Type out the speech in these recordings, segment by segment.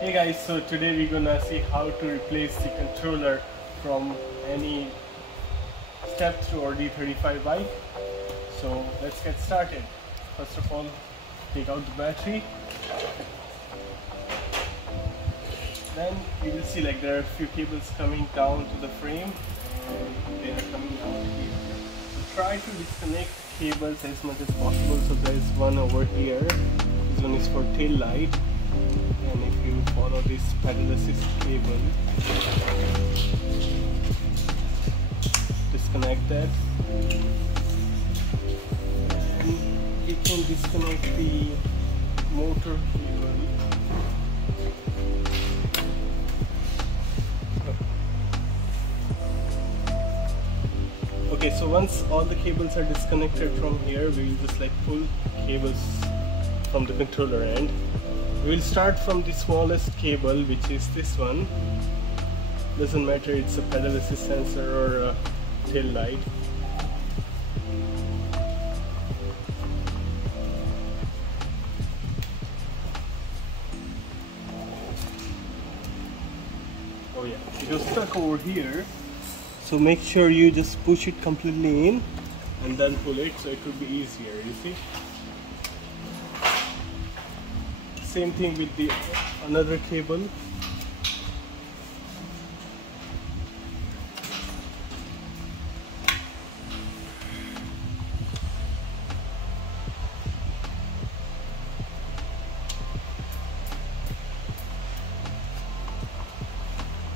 Hey guys, so today we're gonna see how to replace the controller from any step through or D35 bike. So let's get started. First of all, take out the battery. Then you will see like there are a few cables coming down to the frame and they are coming out here. So try to disconnect cables as much as possible. So there is one over here. This one is for tail light. And if you follow this pedal assist cable, disconnect that, and you can disconnect the motor cable. Okay, so once all the cables are disconnected from here, we will just like pull cables from the controller end. We will start from the smallest cable, which is this one. Doesn't matter, it's a pedal assist sensor or a tail light. Oh yeah, it was stuck over here. So make sure you just push it completely in and then pull it, so it will be easier, you see. Same thing with the another cable.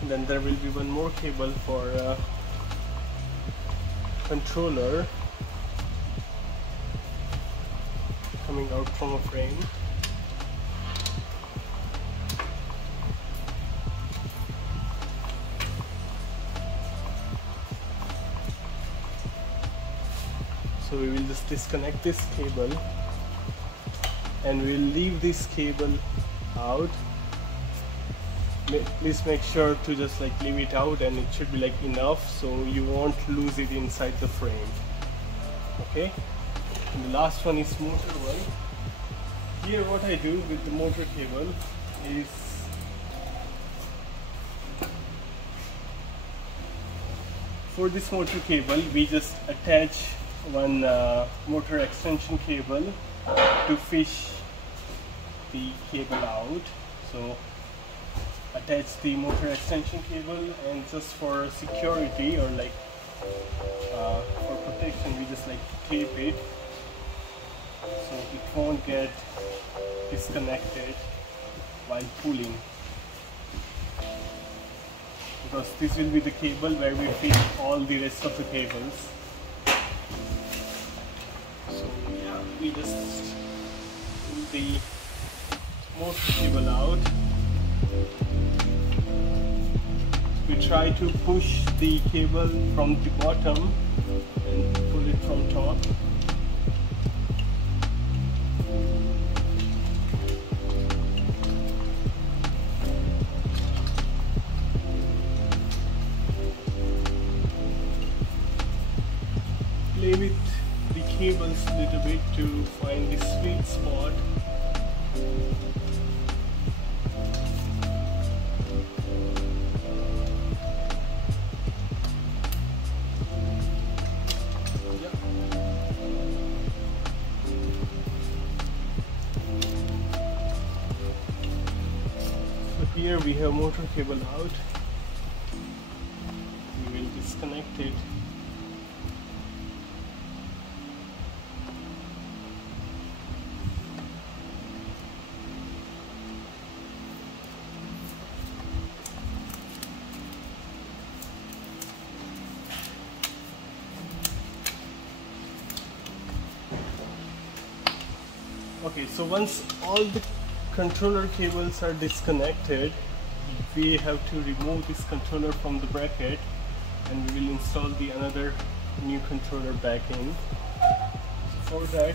And then there will be one more cable for controller coming out from a frame. So we will just disconnect this cable and we'll leave this cable out. Please make sure to just like leave it out, and it should be like enough so you won't lose it inside the frame. Okay, and the last one is motor one. Here what I do with the motor cable is for this motor cable we just attach one motor extension cable to fish the cable out. So attach the motor extension cable, and just for security or like for protection we just like tape it so it won't get disconnected while pulling, because this will be the cable where we fit all the rest of the cables. So yeah, we just pull the motor cable out. We try to push the cable from the bottom and pull it from top. Play with the cables a little bit to find the sweet spot. Here we have motor cable out. We will disconnect it. Okay, so once all the controller cables are disconnected, we have to remove this controller from the bracket, and we will install the another new controller back in. So for that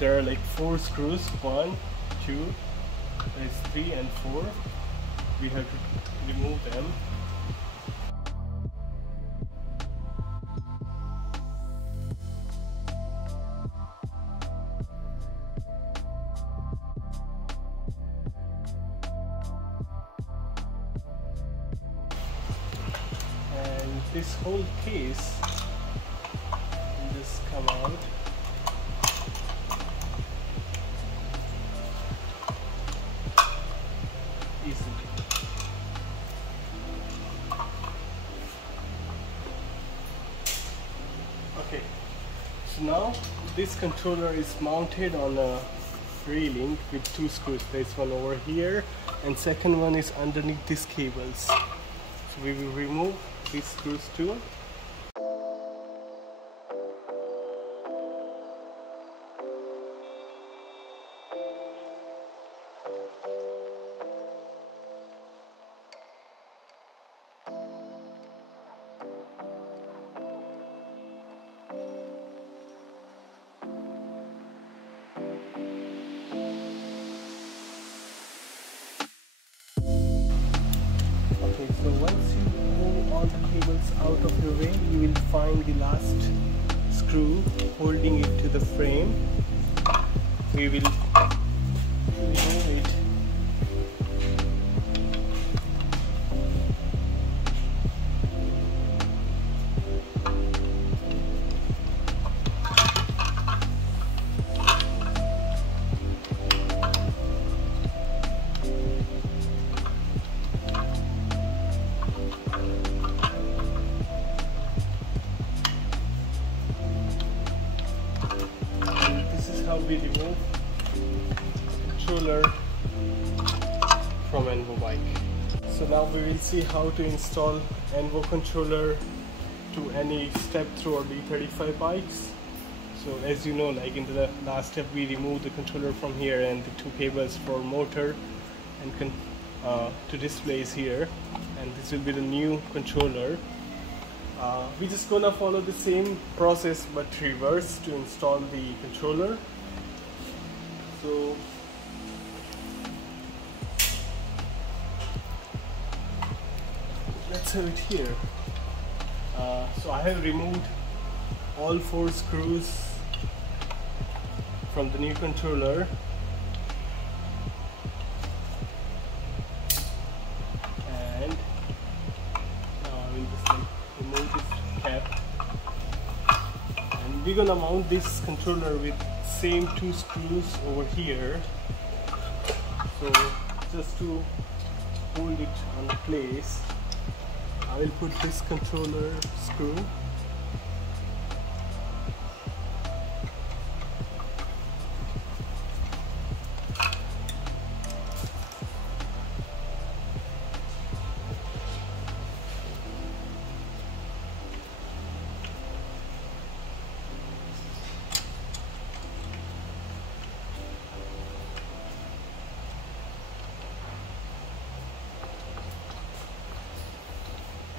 there are like 4 screws, 1, 2, there's 3 and 4. We have to remove them. this whole case will just come out. Easily. Okay, so now this controller is mounted on a railing with 2 screws. There's one over here and second one is underneath these cables. So we will remove these screws too. Okay, so once you move all the cables out of your way, you will find the last screw holding it to the frame. We will remove it. How we remove controller from ENVO bike. So now we will see how to install ENVO controller to any step through or D35 bikes. So as you know, like in the last step we removed the controller from here and the 2 cables for motor and to displays here, and this will be the new controller. We're just gonna follow the same process but reverse to install the controller. So let's have it here. So I have removed all 4 screws from the new controller. And now I will just remove this cap. And we're gonna mount this controller with same 2 screws over here. So just to hold it on place, I will put this controller screw.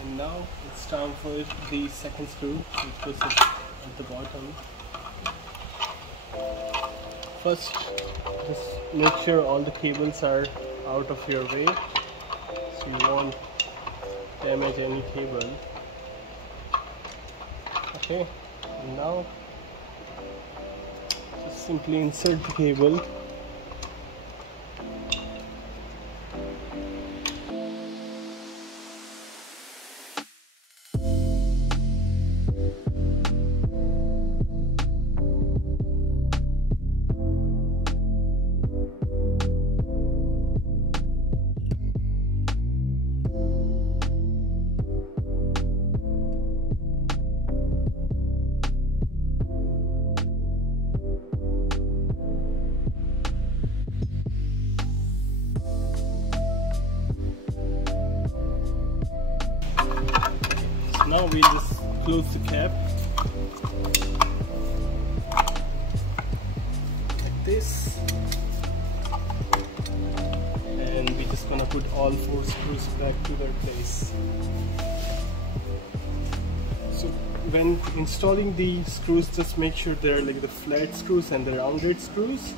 And now it's time for the second screw, which goes at the bottom. First, just make sure all the cables are out of your way, so you won't damage any cable. Okay, and now just simply insert the cable. Now we just close the cap like this, and we're just gonna put all 4 screws back to their place. So when installing the screws, just make sure they're like the flat screws and the rounded screws.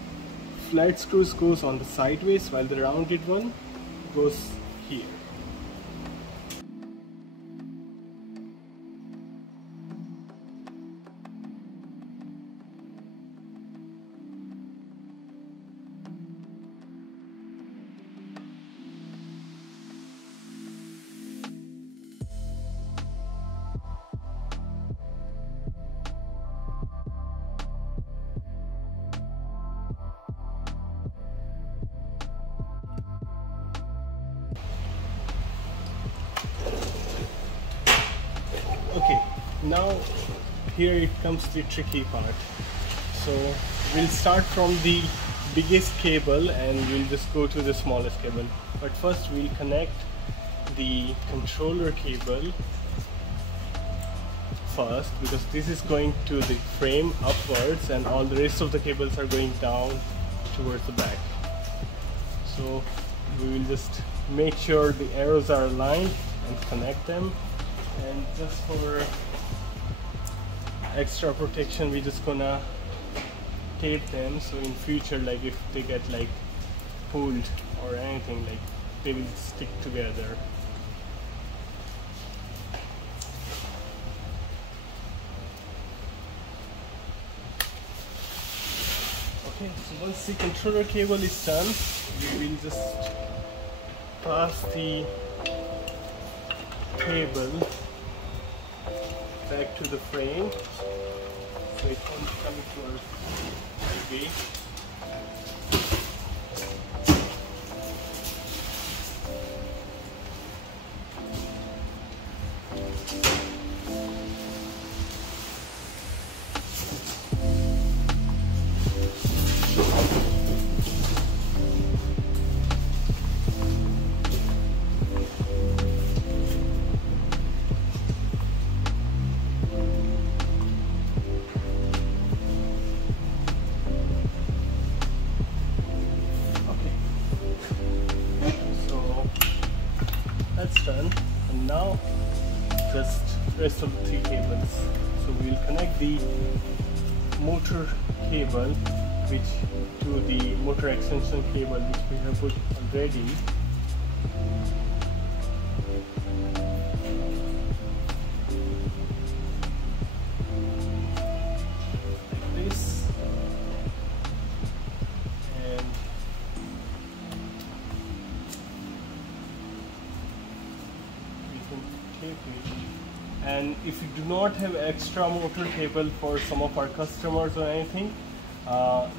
Flat screws goes on the sideways while the rounded one goes here. now here it comes the tricky part. So we'll start from the biggest cable and we'll just go to the smallest cable. But first we'll connect the controller cable first, because this is going to the frame upwards and all the rest of the cables are going down towards the back. So we will just make sure the arrows are aligned and connect them, and just for extra protection we're just gonna tape them, so in future, like if they get like pulled or anything, like they will stick together. Okay, so once the controller cable is done, we will just pass the cable back to the frame, so it won't come to our way. That's done, and now just rest of the 3 cables. So we will connect the motor cable to the motor extension cable which we have put already. Like this, and tape it. And if you do not have extra motor cable for some of our customers or anything,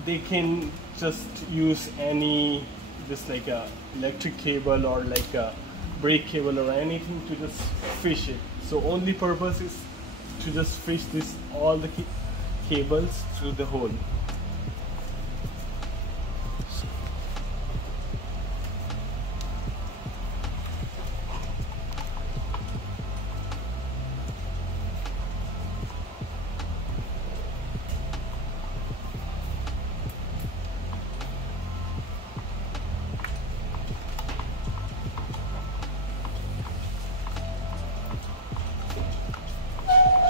they can just use any, just like a electric cable or like a brake cable or anything to just fish it. So only purpose is to just fish this all the cables through the hole.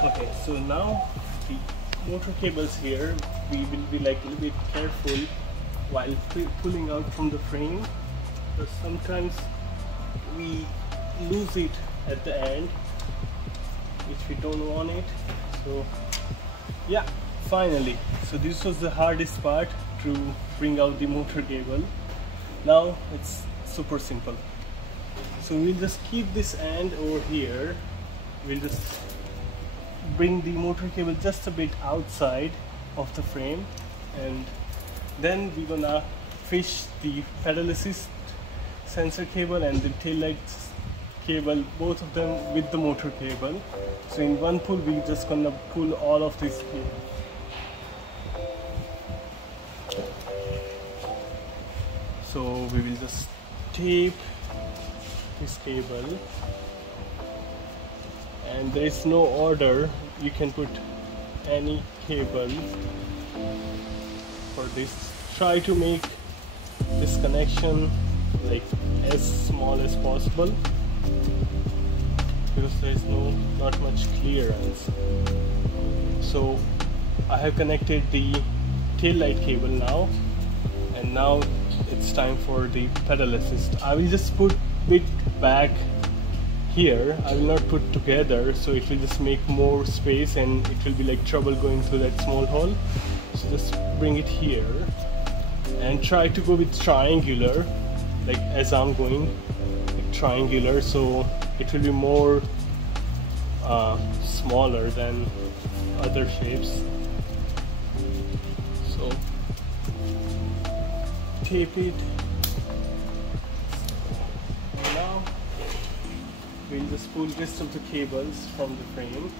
Okay, so now the motor cables here, we will be like a little bit careful while pulling out from the frame, because sometimes we lose it at the end, which we don't want it. So yeah, finally, so this was the hardest part, to bring out the motor cable. Now it's super simple. So we'll just keep this end over here. We'll just bring the motor cable just a bit outside of the frame, and then we're gonna fish the pedal assist sensor cable and the tail light cable, both of them with the motor cable. So in one pull we're just gonna pull all of this cable. So we will just tape this cable, and there is no order. You can put any cable for this. Try to make this connection like as small as possible, because there is not much clearance. So I have connected the tail light cable now, and now it's time for the pedal assist. I will just put it back here. I will not put together, so it will just make more space and it will be like trouble going through that small hole. So just bring it here and try to go with triangular, like as I'm going, like triangular, so it will be more smaller than other shapes. So tape it. Now we'll just pull rest of the cables from the frame.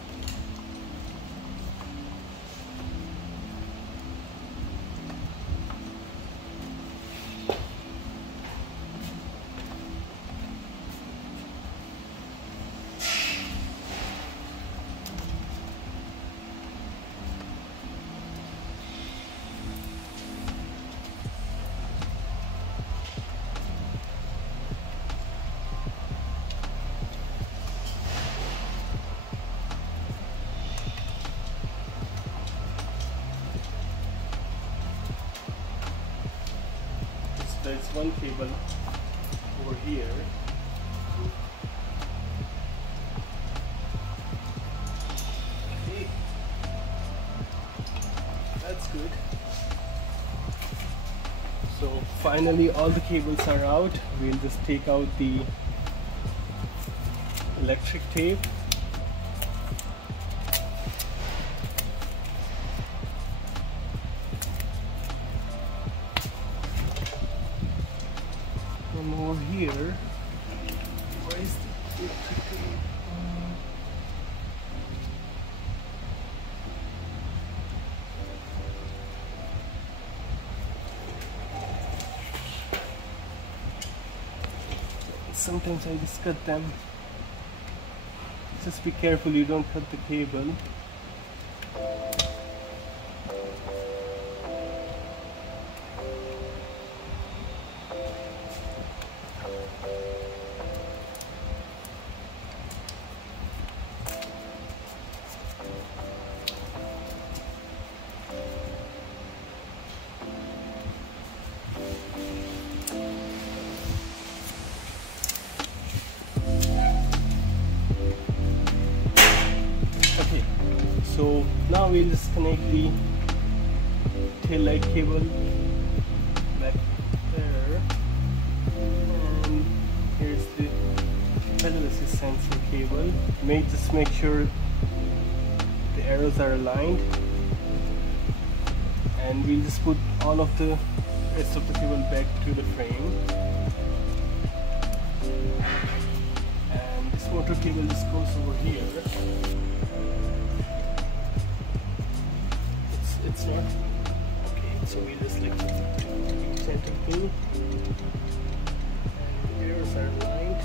there's one cable over here. Okay, that's good. So finally all the cables are out. We'll just take out the electric tape. And over here, where is the electric tape? Sometimes I just cut them. Just be careful you don't cut the cable. So now we'll just connect the tail light cable back there, and here's the pedal assist sensor cable. Just make sure the arrows are aligned, and we'll just put all of the rest of the cable back to the frame. And this motor cable just goes over here. It's not okay, so we just like the center pin, and the arrows are aligned.